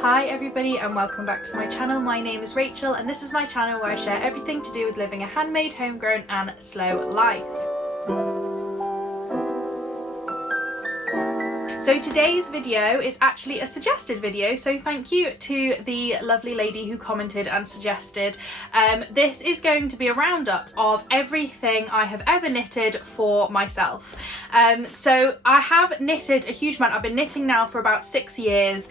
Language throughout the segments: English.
Hi everybody and welcome back to my channel. My name is Rachel and this is my channel where I share everything to do with living a handmade, homegrown and slow life. So today's video is actually a suggested video, so thank you to the lovely lady who commented and suggested. This is going to be a roundup of everything I have ever knitted for myself. So I have knitted a huge amount. I've been knitting now for about 6 years,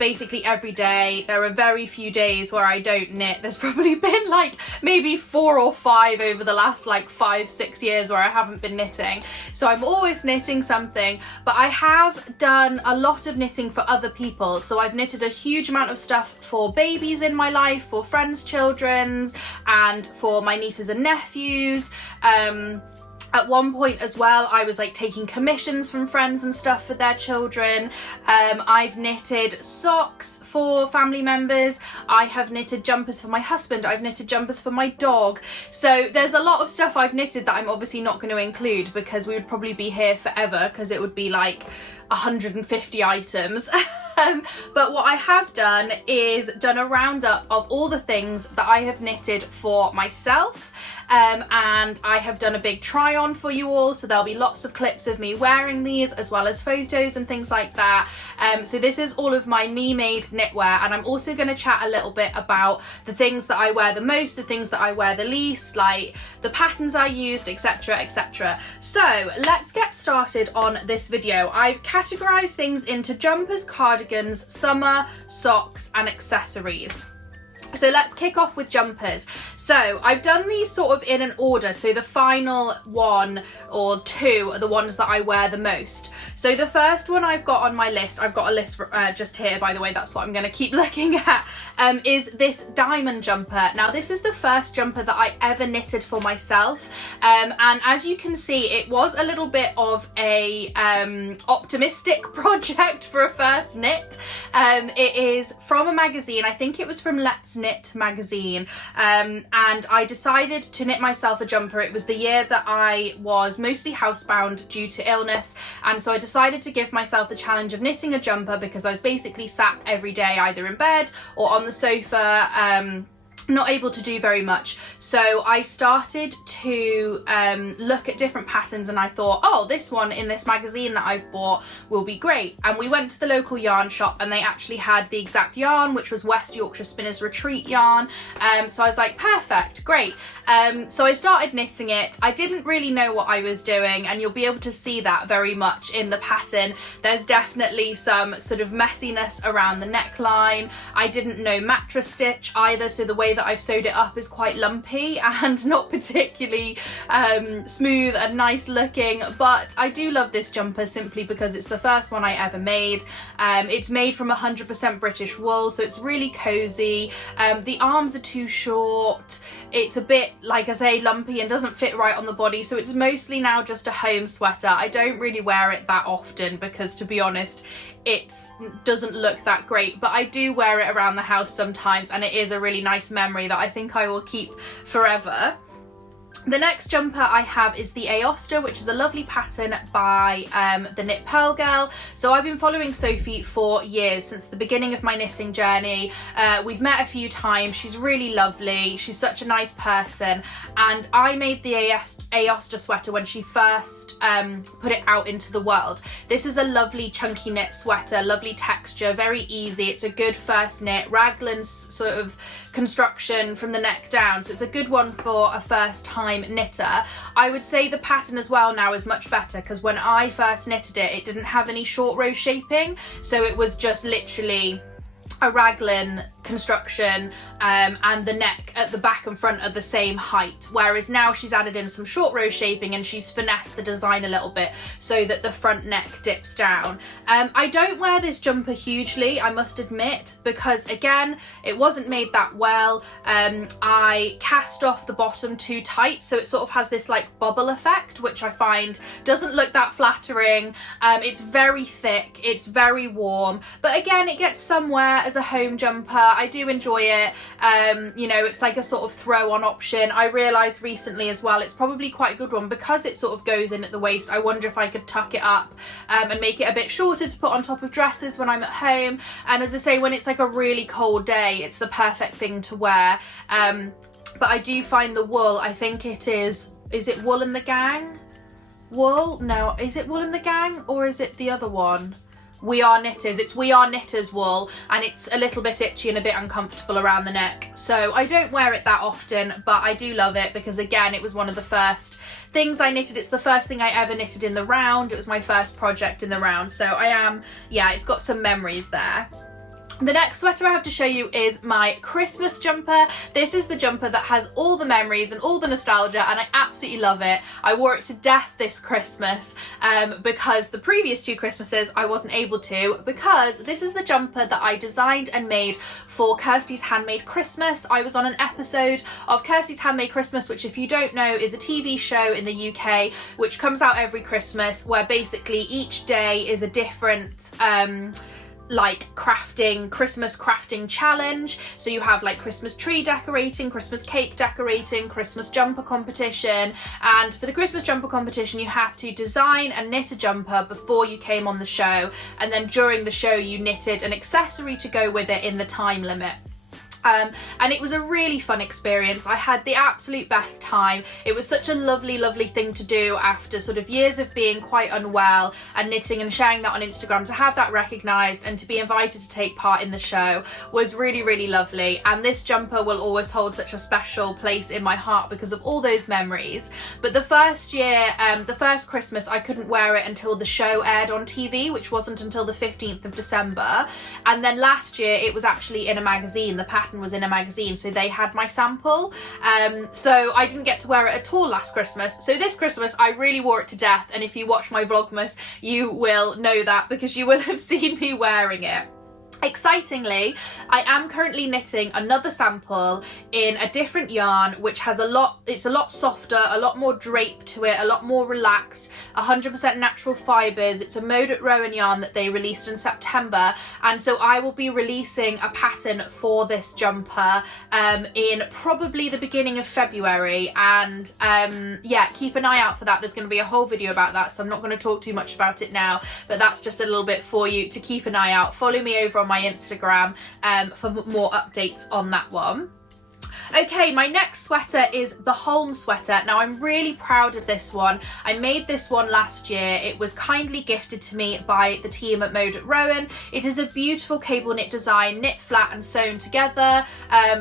basically every day. There are very few days where I don't knit. There's probably been like maybe 4 or 5 over the last like 5-6 years where I haven't been knitting. So I'm always knitting something, but I have done a lot of knitting for other people. So I've knitted a huge amount of stuff for babies in my life, for friends' children's, and for my nieces and nephews. At one point as well, I was like taking commissions from friends and stuff for their children. I've knitted socks for family members. I have knitted jumpers for my husband. I've knitted jumpers for my dog. So there's a lot of stuff I've knitted that I'm obviously not going to include because we would probably be here forever because it would be like 150 items. But what I have done is done a roundup of all the things that I have knitted for myself. And I have done a big try on for you all, so there'll be lots of clips of me wearing these as well as photos and things like that. So this is all of my MeMade knitwear, and I'm also going to chat a little bit about the things that I wear the most, the things that I wear the least, like the patterns I used, etc, etc. So let's get started on this video. I've categorized things into jumpers, cardigans, summer, socks and accessories. So let's kick off with jumpers. So I've done these sort of in an order. So the final one or two are the ones that I wear the most. So the first one I've got on my list, I've got a list just here, by the way, that's what I'm going to keep looking at, is this diamond jumper. Now this is the first jumper that I ever knitted for myself. And as you can see, it was a little bit of a optimistic project for a first knit. It is from a magazine. I think it was from Let's Knit magazine, and I decided to knit myself a jumper. It was the year that I was mostly housebound due to illness, and so I decided to give myself the challenge of knitting a jumper because I was basically sat every day either in bed or on the sofa, not able to do very much. So I started to look at different patterns, and I thought, oh, this one in this magazine that I've bought will be great. And we went to the local yarn shop and they actually had the exact yarn, which was West Yorkshire Spinners Retreat yarn. So I was like, perfect, great. So I started knitting it. I didn't really know what I was doing, and you'll be able to see that very much in the pattern. There's definitely some sort of messiness around the neckline. I didn't know mattress stitch either, so the way that I've sewed it up is quite lumpy and not particularly smooth and nice looking, but I do love this jumper simply because it's the first one I ever made. It's made from 100% British wool, so it's really cozy. The arms are too short. It's a bit, like I say, lumpy and doesn't fit right on the body, so it's mostly now just a home sweater. I don't really wear it that often because, to be honest, it doesn't look that great, but I do wear it around the house sometimes, and it is a really nice memory that I think I will keep forever. The next jumper I have is the Aosta, which is a lovely pattern by the Knit Pearl Girl. So I've been following Sophie for years, since the beginning of my knitting journey. We've met a few times. She's really lovely. She's such a nice person. And I made the Aosta sweater when she first put it out into the world. This is a lovely chunky knit sweater, lovely texture, very easy. It's a good first knit, raglan sort of construction from the neck down, so it's a good one for a first time knitter. I would say the pattern as well now is much better, because when I first knitted it, it didn't have any short row shaping, so it was just literally a raglan construction, and the neck at the back and front are the same height, whereas now she's added in some short row shaping and she's finessed the design a little bit so that the front neck dips down. I don't wear this jumper hugely, I must admit, because again, it wasn't made that well. I cast off the bottom too tight, so it sort of has this like bubble effect, which I find doesn't look that flattering. It's very thick, it's very warm, but again, it gets somewhere. wear as a home jumper. I do enjoy it. You know, it's like a sort of throw on option. I realised recently as well, it's probably quite a good one because it sort of goes in at the waist. I wonder if I could tuck it up and make it a bit shorter to put on top of dresses when I'm at home. And as I say, when it's like a really cold day, it's the perfect thing to wear. But I do find the wool, I think it is it Wool and the Gang? Wool? No, is it Wool and the Gang or is it the other one? We Are Knitters. It's We Are Knitters wool, and it's a little bit itchy and a bit uncomfortable around the neck. So I don't wear it that often, but I do love it because, again, it was one of the first things I knitted. It's the first thing I ever knitted in the round. It was my first project in the round. So yeah, it's got some memories there. The next sweater I have to show you is my Christmas jumper. This is the jumper that has all the memories and all the nostalgia, and I absolutely love it. I wore it to death this Christmas because the previous 2 Christmases I wasn't able to, because this is the jumper that I designed and made for Kirsty's Handmade Christmas. I was on an episode of Kirsty's Handmade Christmas, which, if you don't know, is a TV show in the UK which comes out every Christmas, where basically each day is a different like Christmas crafting challenge. So you have like Christmas tree decorating, Christmas cake decorating, Christmas jumper competition, and for the Christmas jumper competition you had to design and knit a jumper before you came on the show, and then during the show you knitted an accessory to go with it in the time limit. And it was a really fun experience. I had the absolute best time. It was such a lovely, lovely thing to do after sort of years of being quite unwell and knitting and sharing that on Instagram. To have that recognised and to be invited to take part in the show was really, really lovely. And this jumper will always hold such a special place in my heart because of all those memories. But the first year, the first Christmas, I couldn't wear it until the show aired on TV, which wasn't until the 15th of December. And then last year it was actually in a magazine. The pattern was in a magazine, so they had my sample. So I didn't get to wear it at all last Christmas. So this Christmas I really wore it to death, and if you watch my Vlogmas you will know that because you will have seen me wearing it. Excitingly, I am currently knitting another sample in a different yarn which has it's a lot softer, a lot more drape to it, a lot more relaxed, 100% natural fibres. It's a Mode at Rowan yarn that they released in September, and so I will be releasing a pattern for this jumper in probably the beginning of February, and yeah, keep an eye out for that. There's going to be a whole video about that, so I'm not going to talk too much about it now, but that's just a little bit for you to keep an eye out. Follow me over on my Instagram for more updates on that one. Okay, my next sweater is the Holm sweater. Now I'm really proud of this one. I made this one last year. It was kindly gifted to me by the team at Mode at Rowan. It is a beautiful cable knit design, knit flat and sewn together,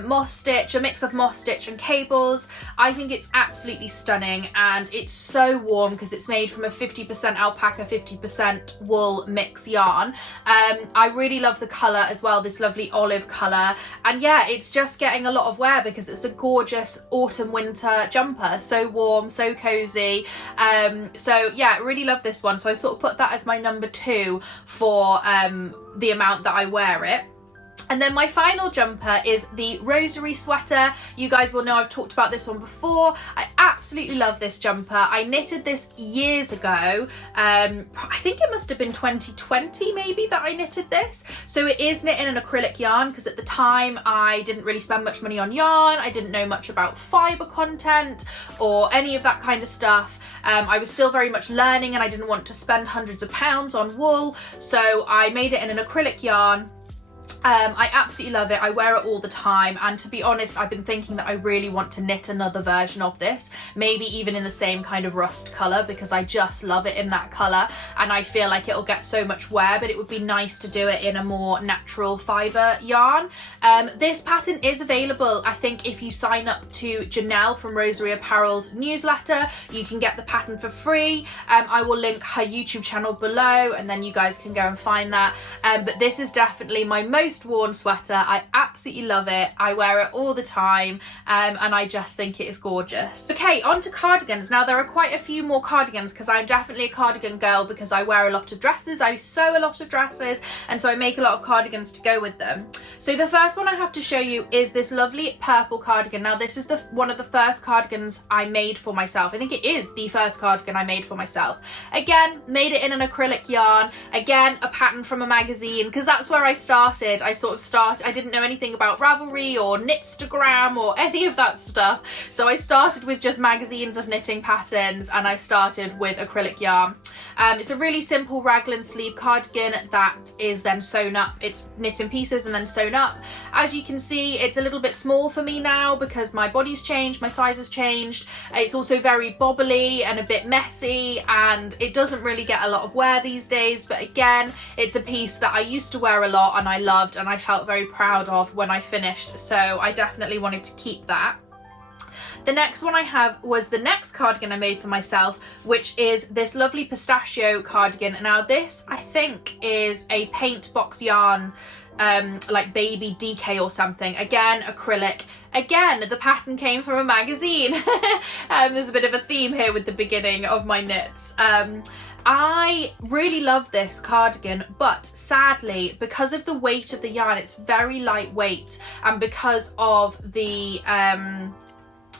moss stitch, a mix of moss stitch and cables. I think it's absolutely stunning, and it's so warm because it's made from a 50% alpaca, 50% wool mix yarn. I really love the colour as well, this lovely olive colour, and yeah, it's just getting a lot of wear because it's a gorgeous autumn winter jumper, so warm, so cozy. So yeah, really love this one. So I sort of put that as my number 2 for the amount that I wear it. And then my final jumper is the Rosery Sweater. You guys will know I've talked about this one before. I absolutely love this jumper. I knitted this years ago. I think it must have been 2020 maybe that I knitted this. So it is knit in an acrylic yarn because at the time I didn't really spend much money on yarn. I didn't know much about fibre content or any of that kind of stuff. I was still very much learning and I didn't want to spend hundreds of pounds on wool. So I made it in an acrylic yarn. I absolutely love it. I wear it all the time, and to be honest, I've been thinking that I really want to knit another version of this, maybe even in the same kind of rust colour, because I just love it in that colour and I feel like it'll get so much wear, but it would be nice to do it in a more natural fibre yarn. This pattern is available, I think, if you sign up to Janelle from Rosery Apparel's newsletter. You can get the pattern for free. I will link her YouTube channel below and then you guys can go and find that. But this is definitely my most worn sweater. I absolutely love it. I wear it all the time and I just think it is gorgeous. Okay, on to cardigans. Now there are quite a few more cardigans because I'm definitely a cardigan girl because I wear a lot of dresses. I sew a lot of dresses and so I make a lot of cardigans to go with them. So the first one I have to show you is this lovely purple cardigan. Now this is one of the first cardigans I made for myself. I think it is the first cardigan I made for myself. Again, made it in an acrylic yarn. Again, a pattern from a magazine, because that's where I started. I didn't know anything about Ravelry or Knitstagram or any of that stuff. So I started with just magazines of knitting patterns, and I started with acrylic yarn. It's a really simple raglan sleeve cardigan that is then sewn up. It's knit in pieces and then sewn up. As you can see, it's a little bit small for me now because my body's changed, my size has changed. It's also very bobbly and a bit messy, and it doesn't really get a lot of wear these days. But again, it's a piece that I used to wear a lot and I loved and I felt very proud of when I finished. So I definitely wanted to keep that. The next one I have was the next cardigan I made for myself, which is this lovely pistachio cardigan. Now this, I think, is a paint box yarn, like baby DK or something. Again, acrylic. Again, the pattern came from a magazine. There's a bit of a theme here with the beginning of my knits. I really love this cardigan, but sadly, because of the weight of the yarn, it's very lightweight, and because of the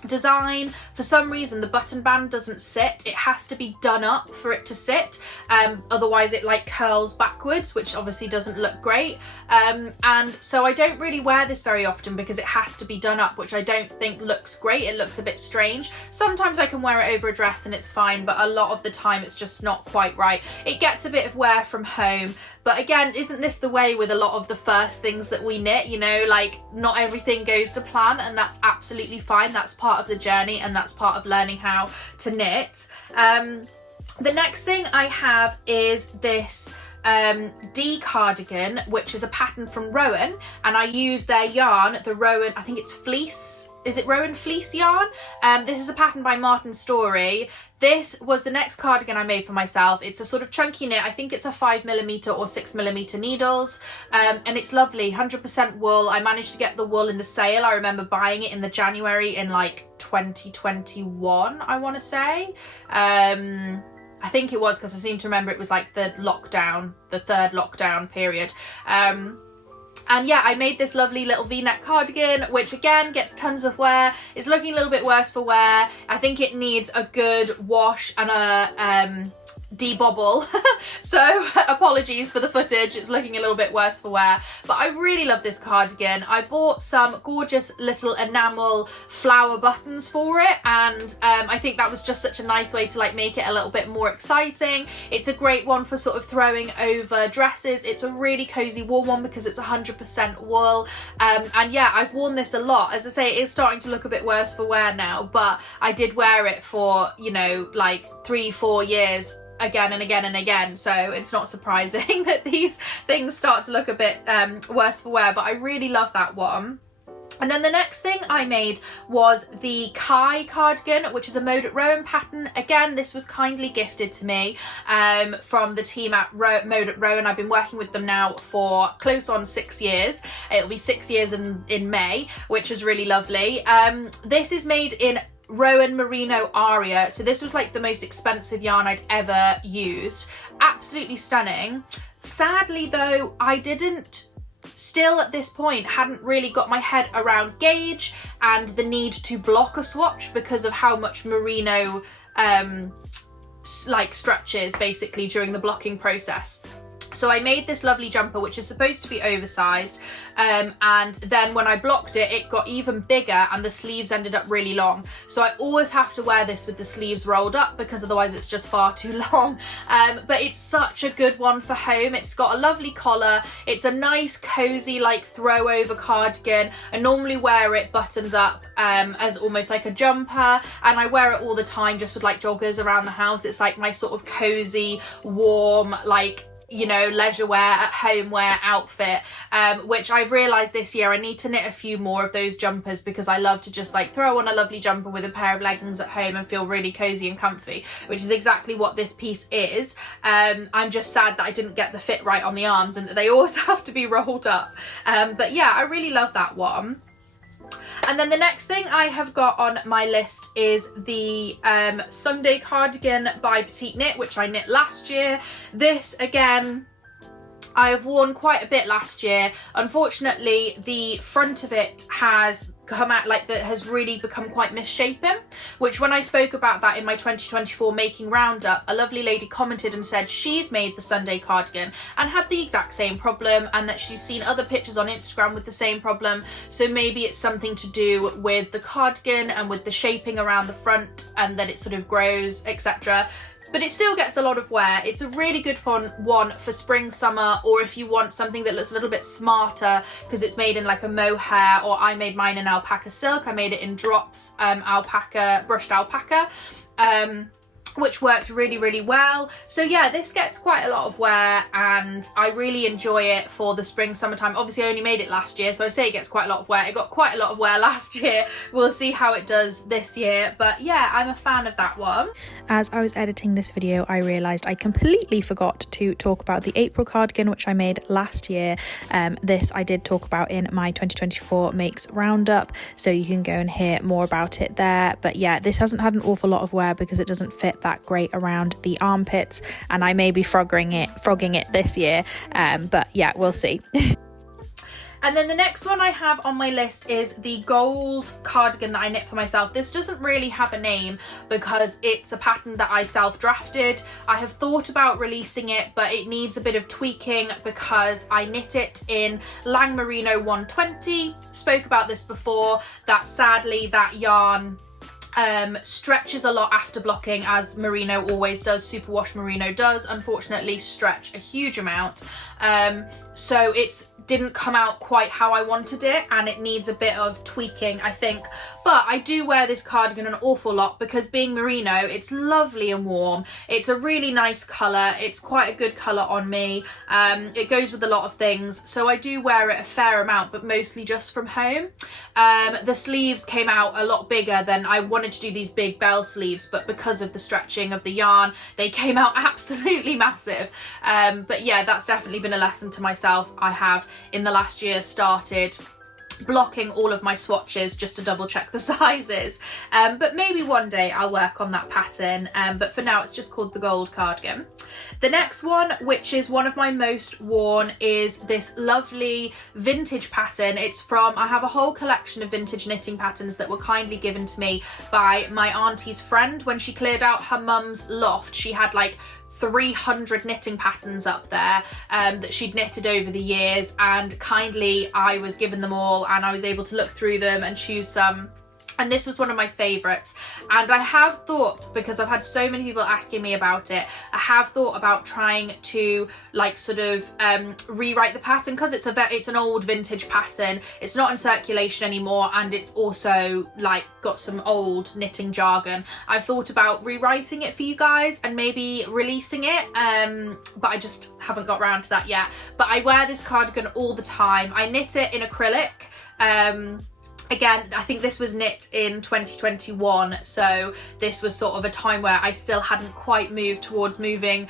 design, for some reason the button band doesn't sit. It has to be done up for it to sit, otherwise it like curls backwards, which obviously doesn't look great, and so I don't really wear this very often because it has to be done up, which I don't think looks great. It looks a bit strange. Sometimes I can wear it over a dress and it's fine, but a lot of the time it's just not quite right. It gets a bit of wear from home, but again, isn't this the way with a lot of the first things that we knit? You know, like not everything goes to plan, and that's absolutely fine. That's part of the journey and that's part of learning how to knit. The next thing I have is this D cardigan, which is a pattern from Rowan, and I use their yarn, the Rowan, I think it's fleece. Is it Rowan fleece yarn? This is a pattern by Martin Story. This was the next cardigan I made for myself. It's a sort of chunky knit. I think it's a 5mm or 6mm needles, and it's lovely, 100% wool. I managed to get the wool in the sale. I remember buying it in the January in like 2021, I want to say. I think it was, because I seem to remember it was like the lockdown, the third lockdown period. And yeah, I made this lovely little v-neck cardigan, which again gets tons of wear. It's looking a little bit worse for wear. I think it needs a good wash and a debobble. So apologies for the footage, it's looking a little bit worse for wear, but I really love this cardigan. I bought some gorgeous little enamel flower buttons for it, and I think that was just such a nice way to like make it a little bit more exciting. It's a great one for sort of throwing over dresses. It's a really cozy warm one because it's 100% wool, and yeah, I've worn this a lot. As I say, it is starting to look a bit worse for wear now, but I did wear it for, you know, like 3-4 years again and again and again, so it's not surprising that these things start to look a bit worse for wear, but I really love that one. And then the next thing I made was the Kai cardigan, which is a Mode at Rowan pattern. Again, this was kindly gifted to me from the team at Mode at Rowan. I've been working with them now for close on 6 years. It'll be 6 years in May, which is really lovely. This is made in Rowan Merino Aria, so this was like the most expensive yarn I'd ever used. Absolutely stunning. Sadly though, I still at this point hadn't really got my head around gauge and the need to block a swatch because of how much merino like stretches basically during the blocking process. So I made this lovely jumper, which is supposed to be oversized, and then when I blocked it, it got even bigger and the sleeves ended up really long. So I always have to wear this with the sleeves rolled up because otherwise it's just far too long. But it's such a good one for home. It's got a lovely collar. It's a nice cozy like throw over cardigan. I normally wear it buttoned up as almost like a jumper, and I wear it all the time just with like joggers around the house. It's like my sort of cozy, warm, like, you know, leisure wear, at home wear outfit, which I've realised this year I need to knit a few more of those jumpers because I love to just like throw on a lovely jumper with a pair of leggings at home and feel really cosy and comfy, which is exactly what this piece is. I'm just sad that I didn't get the fit right on the arms and that they always have to be rolled up, but yeah, I really love that one. And then the next thing I have got on my list is the Sunday cardigan by Petite Knit, which I knit last year. This, again, I have worn quite a bit last year. Unfortunately, the front of it has come out like that, has really become quite misshapen, which when I spoke about that in my 2024 making roundup, a lovely lady commented and said she's made the Sunday cardigan and had the exact same problem, and that she's seen other pictures on Instagram with the same problem. So maybe it's something to do with the cardigan and with the shaping around the front, and that it sort of grows, etc. But it still gets a lot of wear. It's a really good one for spring, summer, or if you want something that looks a little bit smarter because it's made in like a mohair, or I made mine in alpaca silk. I made it in drops, alpaca, brushed alpaca. Which worked really, really well. So yeah, this gets quite a lot of wear and I really enjoy it for the spring, summertime. Obviously I only made it last year, so I say it gets quite a lot of wear. It got quite a lot of wear last year. We'll see how it does this year, but yeah, I'm a fan of that one. As I was editing this video, I realised I completely forgot to talk about the April cardigan, which I made last year. This I did talk about in my 2024 makes roundup, so you can go and hear more about it there. But yeah, this hasn't had an awful lot of wear because it doesn't fit that great around the armpits, and I may be frogging it this year, but yeah, we'll see. And then the next one I have on my list is the gold cardigan that I knit for myself. This doesn't really have a name because it's a pattern that I self-drafted. I have thought about releasing it, but it needs a bit of tweaking because I knit it in Lang Merino 120. Spoke about this before, that sadly that yarn stretches a lot after blocking, as merino always does. Superwash merino does unfortunately stretch a huge amount, so it's didn't come out quite how I wanted it, and it needs a bit of tweaking, I think. But I do wear this cardigan an awful lot because being merino, it's lovely and warm. It's a really nice colour. It's quite a good colour on me. It goes with a lot of things, so I do wear it a fair amount, but mostly just from home. The sleeves came out a lot bigger than I wanted to do, these big bell sleeves, but because of the stretching of the yarn, they came out absolutely massive. But yeah, that's definitely been a lesson to myself. I have in the last year started blocking all of my swatches just to double check the sizes, but maybe one day I'll work on that pattern, but for now it's just called the gold cardigan. The next one, which is one of my most worn, is this lovely vintage pattern. It's from, I have a whole collection of vintage knitting patterns that were kindly given to me by my auntie's friend. When she cleared out her mum's loft, she had like 300 knitting patterns up there that she'd knitted over the years, and kindly I was given them all and I was able to look through them and choose some. And this was one of my favourites, and I have thought, because I've had so many people asking me about it, I have thought about trying to like sort of rewrite the pattern, because it's an old vintage pattern. It's not in circulation anymore, and it's also like got some old knitting jargon. I've thought about rewriting it for you guys and maybe releasing it, but I just haven't got around to that yet. But I wear this cardigan all the time. I knit it in acrylic. Again, I think this was knit in 2021, so this was sort of a time where I still hadn't quite moved towards moving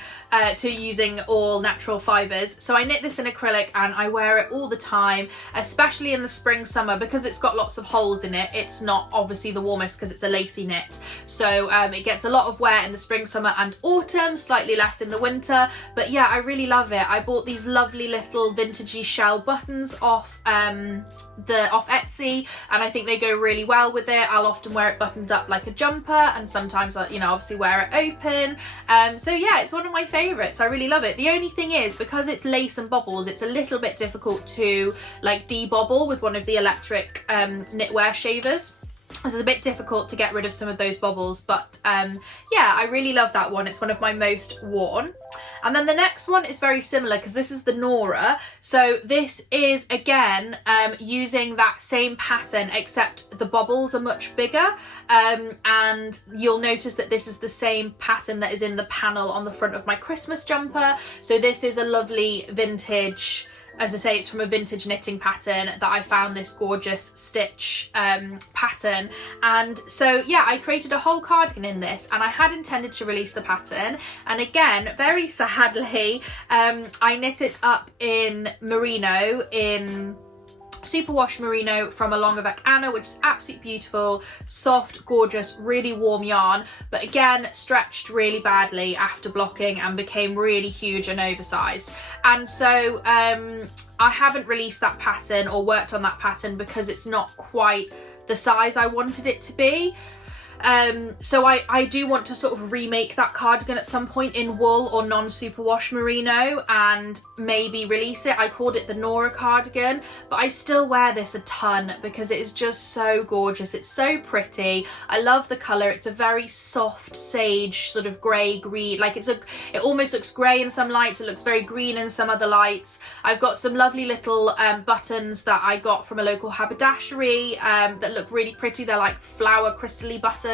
to using all natural fibres. So I knit this in acrylic and I wear it all the time, especially in the spring, summer, because it's got lots of holes in it. It's not obviously the warmest because it's a lacy knit, so it gets a lot of wear in the spring, summer and autumn, slightly less in the winter. But yeah, I really love it. I bought these lovely little vintagey shell buttons off Etsy, and I think they go really well with it. I'll often wear it buttoned up like a jumper, and sometimes I, obviously wear it open. So yeah, it's one of my favourites. I really love it. The only thing is, because it's lace and bobbles, it's a little bit difficult to like de-bobble with one of the electric knitwear shavers. So it's a bit difficult to get rid of some of those bobbles, but yeah, I really love that one. It's one of my most worn. And then the next one is very similar because this is the Nora. So this is again using that same pattern, except the bobbles are much bigger, and you'll notice that this is the same pattern that is in the panel on the front of my Christmas jumper. So this is a lovely vintage, as I say, it's from a vintage knitting pattern that I found this gorgeous stitch pattern. And so yeah, I created a whole cardigan in this, and I had intended to release the pattern, and again, very sadly, I knit it up in merino in superwash merino from Along avec Anna, which is absolutely beautiful, soft, gorgeous, really warm yarn, but again stretched really badly after blocking and became really huge and oversized. And so I haven't released that pattern or worked on that pattern because it's not quite the size I wanted it to be. So I do want to sort of remake that cardigan at some point in wool or non-superwash merino and maybe release it. I called it the Nora cardigan, but I still wear this a ton because it is just so gorgeous. It's so pretty. I love the colour. It's a very soft sage sort of grey green, like it almost looks grey in some lights, it looks very green in some other lights. I've got some lovely little buttons that I got from a local haberdashery that look really pretty. They're like flower crystally buttons.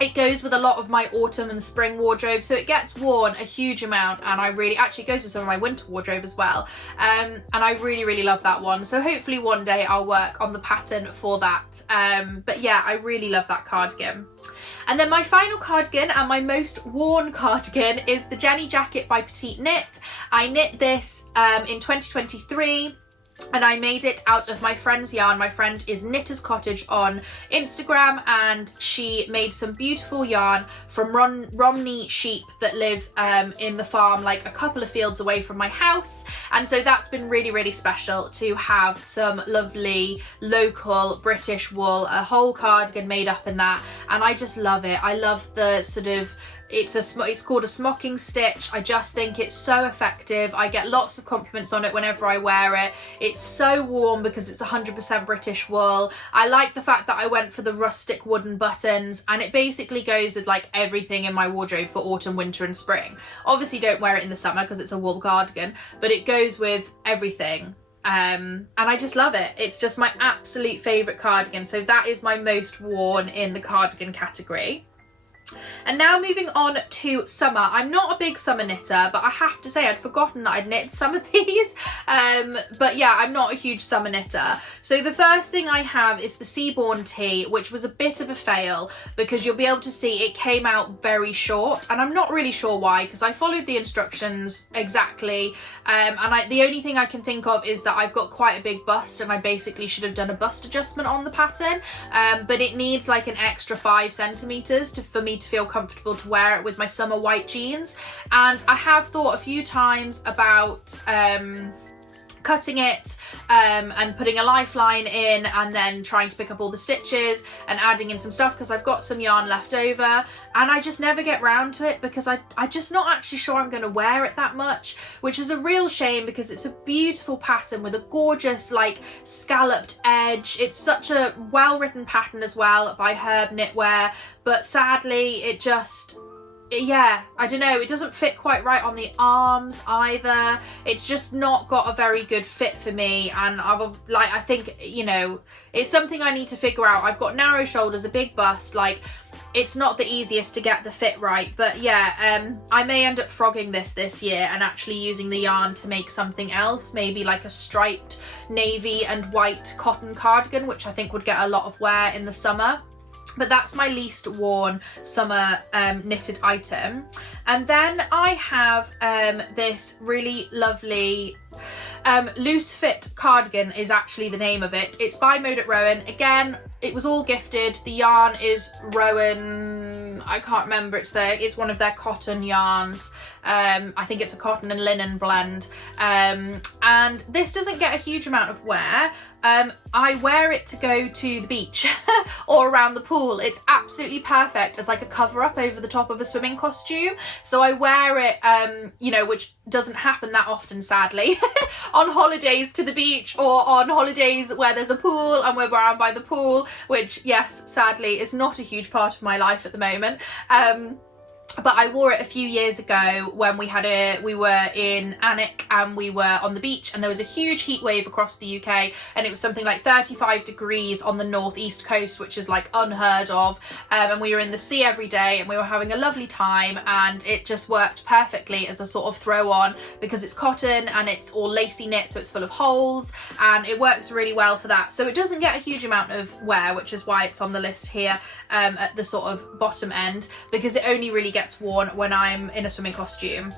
It goes with a lot of my autumn and spring wardrobe, so it gets worn a huge amount, and actually goes with some of my winter wardrobe as well, and I really love that one. So hopefully one day I'll work on the pattern for that, but yeah, I really love that cardigan. And then my final cardigan and my most worn cardigan is the Jenny jacket by Petite Knit. I knit this in 2023. And I made it out of my friend's yarn. My friend is Knitter's Cottage on Instagram, and she made some beautiful yarn from Romney sheep that live in the farm like a couple of fields away from my house. And so that's been really special to have some lovely local British wool, a whole cardigan made up in that, and I just love it. I love the sort of, it's called a smocking stitch. I just think it's so effective. I get lots of compliments on it whenever I wear it. It's so warm because it's 100% British wool. I like the fact that I went for the rustic wooden buttons, and it basically goes with like everything in my wardrobe for autumn, winter and spring. Obviously don't wear it in the summer because it's a wool cardigan, but it goes with everything. And I just love it. It's just my absolute favourite cardigan. So that is my most worn in the cardigan category. And now moving on to summer. I'm not a big summer knitter, but I have to say I'd forgotten that I'd knit some of these. But yeah, I'm not a huge summer knitter. So the first thing I have is the Seabourn tee, which was a bit of a fail because you'll be able to see it came out very short, and I'm not really sure why because I followed the instructions exactly, and the only thing I can think of is that I've got quite a big bust and I basically should have done a bust adjustment on the pattern, but it needs like an extra 5 centimeters for me to feel comfortable to wear it with my summer white jeans. And I have thought a few times about cutting it and putting a lifeline in and then trying to pick up all the stitches and adding in some stuff because I've got some yarn left over, and I just never get round to it because I'm just not actually sure I'm going to wear it that much, which is a real shame because it's a beautiful pattern with a gorgeous like scalloped edge. It's such a well written pattern as well by Herb Knitwear, but sadly it just, yeah, I don't know, it doesn't fit quite right on the arms either. It's just not got a very good fit for me, and I think, you know, it's something I need to figure out. I've got narrow shoulders, a big bust, like it's not the easiest to get the fit right, but yeah, I may end up frogging this year and actually using the yarn to make something else, maybe like a striped navy and white cotton cardigan, which I think would get a lot of wear in the summer. But that's my least worn summer knitted item. And then I have this really lovely loose fit cardigan is actually the name of it. It's by Mode at Rowan. Again, it was all gifted. The yarn is Rowan, I can't remember, it's one of their cotton yarns. I think it's a cotton and linen blend. And this doesn't get a huge amount of wear. I wear it to go to the beach or around the pool. It's absolutely perfect as like a cover up over the top of a swimming costume. So I wear it, you know, which doesn't happen that often, sadly, on holidays to the beach or on holidays where there's a pool and we're around by the pool, which, yes, sadly is not a huge part of my life at the moment. But I wore it a few years ago when we were in Alnwick and we were on the beach, and there was a huge heat wave across the UK, and it was something like 35 degrees on the northeast coast, which is like unheard of, and we were in the sea every day and we were having a lovely time, and it just worked perfectly as a sort of throw on because it's cotton and it's all lacy knit, so it's full of holes, and it works really well for that. So it doesn't get a huge amount of wear, which is why it's on the list here at the sort of bottom end, because it only really gets worn when I'm in a swimming costume.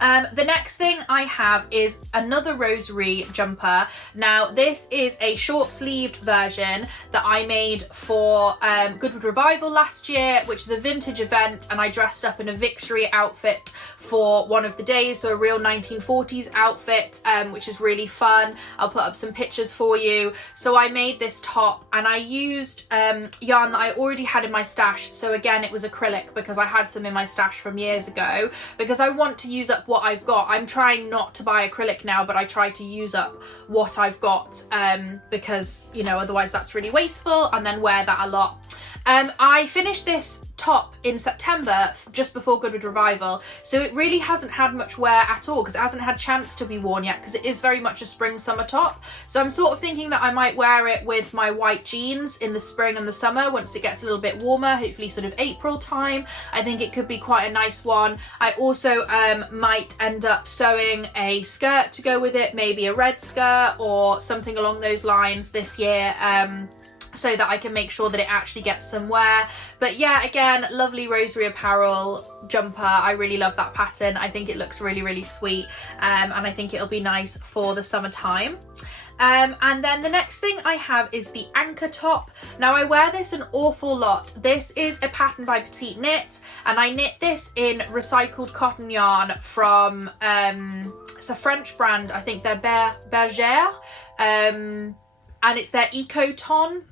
The next thing I have is another Rosery jumper. Now this is a short sleeved version that I made for Goodwood Revival last year, which is a vintage event, and I dressed up in a Victory outfit for one of the days, so a real 1940s outfit, which is really fun. I'll put up some pictures for you. So I made this top and I used yarn that I already had in my stash. So again, it was acrylic because I had some in my stash from years ago, because I want to use up what I've got. I'm trying not to buy acrylic now, but I try to use up what I've got because, you know, otherwise that's really wasteful, and then wear that a lot. I finished this top in September, just before Goodwood Revival, so it really hasn't had much wear at all because it hasn't had chance to be worn yet, because it is very much a spring summer top. So I'm sort of thinking that I might wear it with my white jeans in the spring and the summer once it gets a little bit warmer, hopefully sort of April time. I think it could be quite a nice one. I also might end up sewing a skirt to go with it, maybe a red skirt or something along those lines this year, so that I can make sure that it actually gets some wear. But yeah, again, lovely Rosery apparel jumper. I really love that pattern. I think it looks really, really sweet, and I think it'll be nice for the summertime. And then the next thing I have is the anchor top. Now I wear this an awful lot. This is a pattern by Petite Knit, and I knit this in recycled cotton yarn from, it's a French brand, I think they're Bergère, and it's their Ecoton,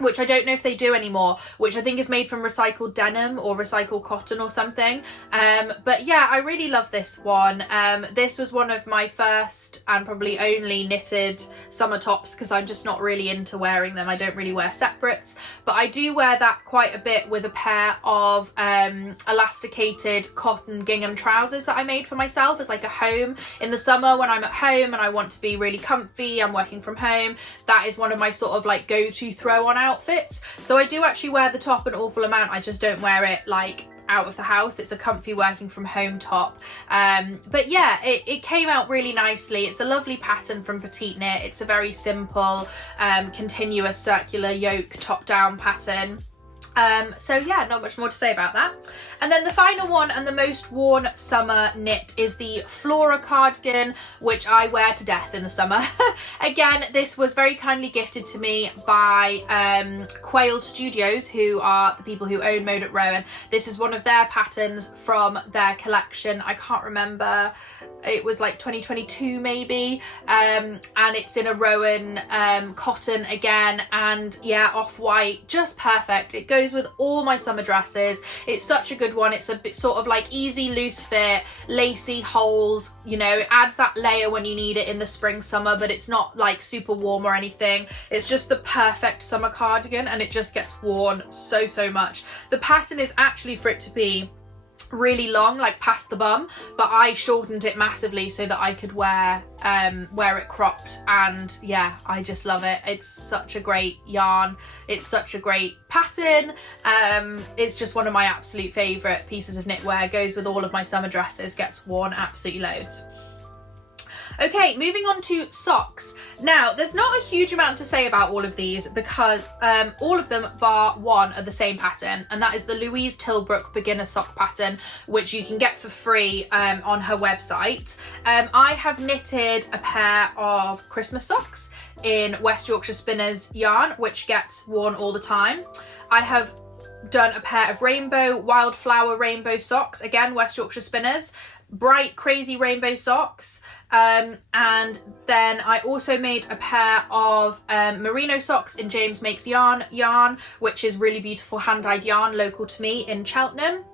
which I don't know if they do anymore, which I think is made from recycled denim or recycled cotton or something. But yeah, I really love this one. This was one of my first and probably only knitted summer tops, because I'm just not really into wearing them. I don't really wear separates, but I do wear that quite a bit with a pair of elasticated cotton gingham trousers that I made for myself as like a home in the summer when I'm at home and I want to be really comfy. I'm working from home. That is one of my sort of like go-to throw on outfits. So I do actually wear the top an awful amount. I just don't wear it like out of the house. It's a comfy working from home top. But yeah, it came out really nicely. It's a lovely pattern from Petite Knit. It's a very simple continuous circular yoke top down pattern. So yeah, not much more to say about that. And then the final one and the most worn summer knit is the Flora cardigan, which I wear to death in the summer. Again, this was very kindly gifted to me by Quail Studios, who are the people who own Mode at Rowan. This is one of their patterns from their collection. I can't remember, it was like 2022 maybe, and it's in a Rowan cotton again, and yeah, off-white, just perfect. It goes with all my summer dresses. It's such a good one. It's a bit sort of like easy loose fit, lacy holes, you know, it adds that layer when you need it in the spring summer, but it's not like super warm or anything. It's just the perfect summer cardigan, and it just gets worn so much. The pattern is actually for it to be really long, like past the bum, but I shortened it massively so that I could wear it cropped, and yeah, I just love it. It's such a great yarn, it's such a great pattern. It's just one of my absolute favourite pieces of knitwear. Goes with all of my summer dresses, gets worn absolutely loads. Okay, moving on to socks. Now, there's not a huge amount to say about all of these because all of them bar one are the same pattern, and that is the Louise Tilbrook beginner sock pattern, which you can get for free on her website. I have knitted a pair of Christmas socks in West Yorkshire Spinners yarn, which gets worn all the time. I have done a pair of wildflower rainbow socks, again West Yorkshire Spinners, bright crazy rainbow socks. And then I also made a pair of merino socks in James Makes yarn, which is really beautiful hand-dyed yarn local to me in Cheltenham.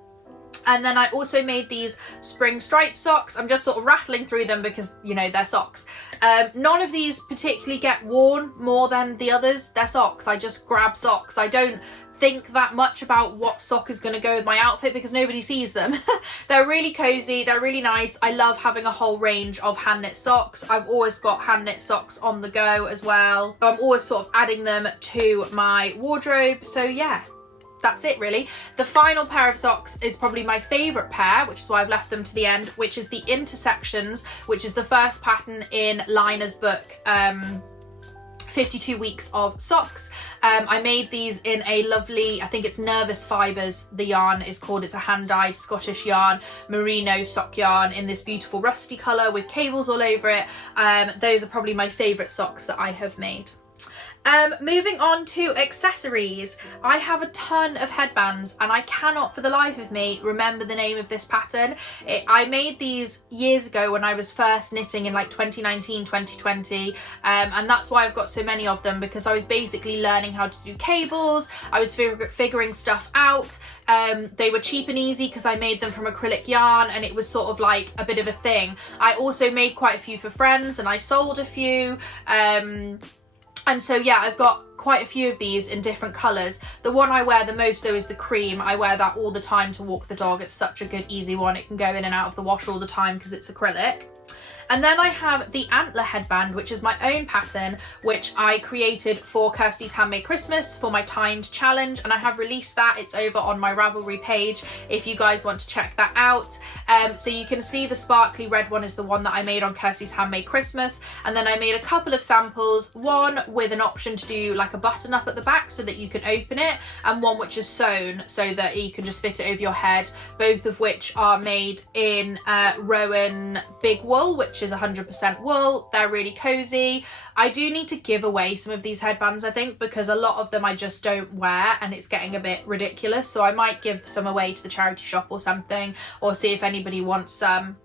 And then I also made these spring stripe socks. I'm just sort of rattling through them because, you know, they're socks. None of these particularly get worn more than the others. They're socks. I just grab socks. I don't think that much about what sock is going to go with my outfit because nobody sees them. They're really cozy, they're really nice. I love having a whole range of hand knit socks. I've always got hand knit socks on the go as well, so I'm always sort of adding them to my wardrobe. So yeah, that's it really. The final pair of socks is probably my favourite pair, which is why I've left them to the end, which is the Intersections, which is the first pattern in Lina's book. 52 weeks of socks. I made these in a lovely, I think it's Nervous Fibres, the yarn is called. It's a hand-dyed Scottish yarn, merino sock yarn in this beautiful rusty colour with cables all over it. Those are probably my favourite socks that I have made. Moving on to accessories, I have a ton of headbands and I cannot for the life of me remember the name of this pattern. I made these years ago when I was first knitting in like 2019, 2020, and that's why I've got so many of them, because I was basically learning how to do cables, I was figuring stuff out. They were cheap and easy because I made them from acrylic yarn and it was sort of like a bit of a thing. I also made quite a few for friends and I sold a few. And so yeah, I've got quite a few of these in different colours. The one I wear the most though is the cream. I wear that all the time to walk the dog. It's such a good easy one. It can go in and out of the wash all the time because it's acrylic. And then I have the antler headband, which is my own pattern, which I created for Kirsty's Handmade Christmas for my timed challenge, and I have released that. It's over on my Ravelry page if you guys want to check that out. So you can see the sparkly red one is the one that I made on Kirsty's Handmade Christmas, and then I made a couple of samples, one with an option to do like a button up at the back so that you can open it, and one which is sewn so that you can just fit it over your head, both of which are made in Rowan Big Wool, which is 100% wool. They're really cozy. I do need to give away some of these headbands, I think, because a lot of them I just don't wear and it's getting a bit ridiculous, so I might give some away to the charity shop or something, or see if anybody wants some.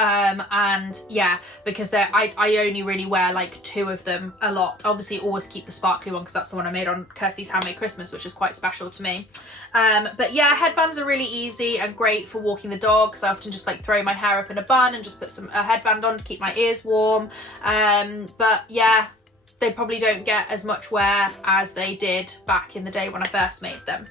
And yeah, because I only really wear like 2 of them a lot. Obviously always keep the sparkly one because that's the one I made on Kirsty's Handmade Christmas, which is quite special to me. But yeah, headbands are really easy and great for walking the dog, because I often just like throw my hair up in a bun and just put a headband on to keep my ears warm. But yeah, they probably don't get as much wear as they did back in the day when I first made them.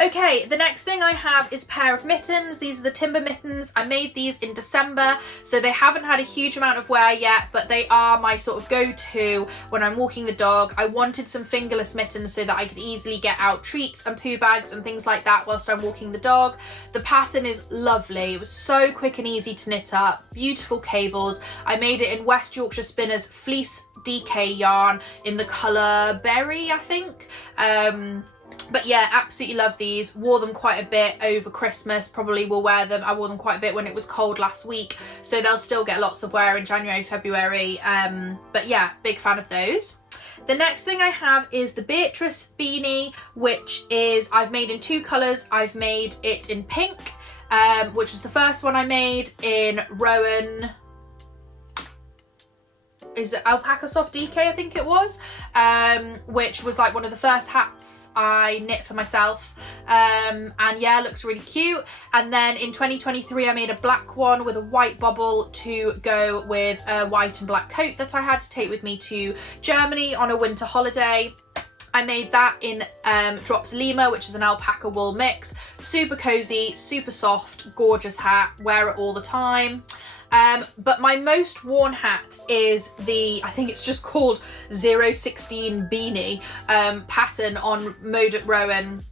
Okay, the next thing I have is a pair of mittens. These are the timber mittens. I made these in December, so they haven't had a huge amount of wear yet, but they are my sort of go-to when I'm walking the dog. I wanted some fingerless mittens so that I could easily get out treats and poo bags and things like that whilst I'm walking the dog. The pattern is lovely. It was so quick and easy to knit up. Beautiful cables. I made it in West Yorkshire Spinners fleece DK yarn in the colour berry, I think. But yeah, absolutely love these. Wore them quite a bit over Christmas, probably will wear them. I wore them quite a bit when it was cold last week, so they'll still get lots of wear in January, February. But yeah, big fan of those. The next thing I have is the Beatrice beanie, which is, I've made in 2 colours. I've made it in pink, which was the first one I made, in Rowan, is it Alpaca Soft DK, I think it was, which was like one of the first hats I knit for myself, and yeah, looks really cute. And then in 2023 I made a black one with a white bobble to go with a white and black coat that I had to take with me to Germany on a winter holiday. I made that in Drops Lima, which is an alpaca wool mix. Super cozy, super soft, gorgeous hat, wear it all the time. But my most worn hat is the, I think it's just called 016 beanie pattern on Mode at Rowan.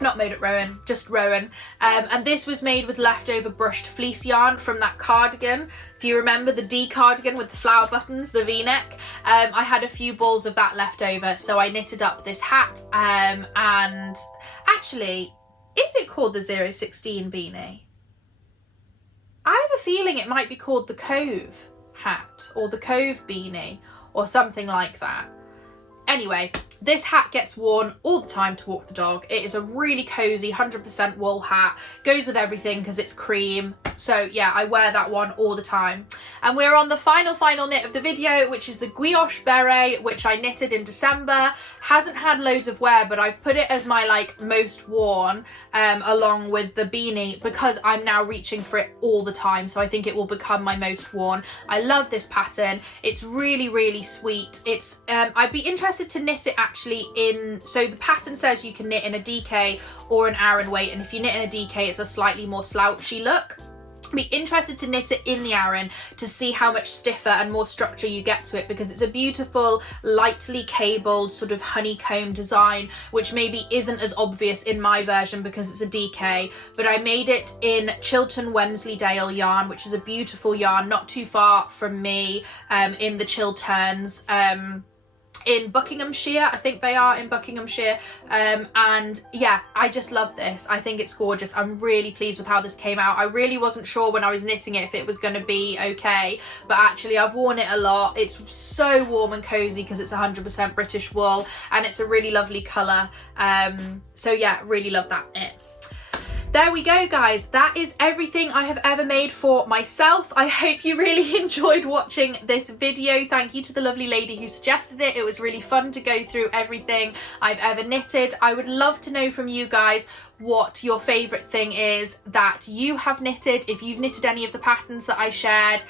Not Mode at Rowan, just Rowan. And this was made with leftover brushed fleece yarn from that cardigan. If you remember the D cardigan with the flower buttons, the V-neck, I had a few balls of that left over, so I knitted up this hat. And actually, is it called the 016 beanie? I have a feeling it might be called the Cove hat or the Cove beanie or something like that. Anyway, this hat gets worn all the time to walk the dog. It is a really cozy 100% wool hat. Goes with everything because it's cream. So yeah, I wear that one all the time. And we're on the final knit of the video, which is the Guyoche Beret, which I knitted in December. Hasn't had loads of wear, but I've put it as my like most worn, along with the beanie, because I'm now reaching for it all the time. So I think it will become my most worn. I love this pattern. It's really, really sweet. It's, I'd be interested to knit it actually in, so the pattern says you can knit in a DK or an Aran weight, and if you knit in a DK, it's a slightly more slouchy look. Be interested to knit it in the Aran to see how much stiffer and more structure you get to it, because it's a beautiful lightly cabled sort of honeycomb design, which maybe isn't as obvious in my version because it's a DK, but I made it in Chiltern Wensleydale yarn, which is a beautiful yarn not too far from me, in the Chilterns. in Buckinghamshire. I think they are in Buckinghamshire, and yeah, I just love this. I think it's gorgeous. I'm really pleased with how this came out. I really wasn't sure when I was knitting it if it was going to be okay, but actually I've worn it a lot. It's so warm and cozy because it's 100% British wool, and it's a really lovely colour. So yeah, really love that knit. There we go, guys. That is everything I have ever made for myself. I hope you really enjoyed watching this video. Thank you to the lovely lady who suggested it. It was really fun to go through everything I've ever knitted. I would love to know from you guys what your favourite thing is that you have knitted, if you've knitted any of the patterns that I shared.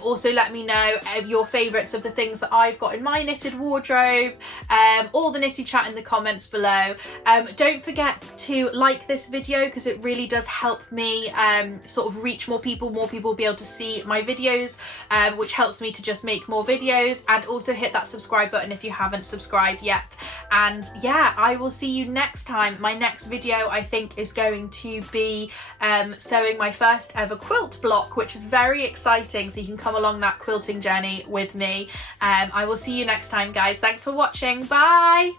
Also let me know your favourites of the things that I've got in my knitted wardrobe. All the knitty chat in the comments below. Don't forget to like this video because it really does help me sort of reach more people will be able to see my videos, which helps me to just make more videos. And also hit that subscribe button if you haven't subscribed yet. And yeah, I will see you next time. My next video I think is going to be sewing my first ever quilt block, which is very exciting, so you can come along that quilting journey with me. I will see you next time, guys. Thanks for watching. Bye.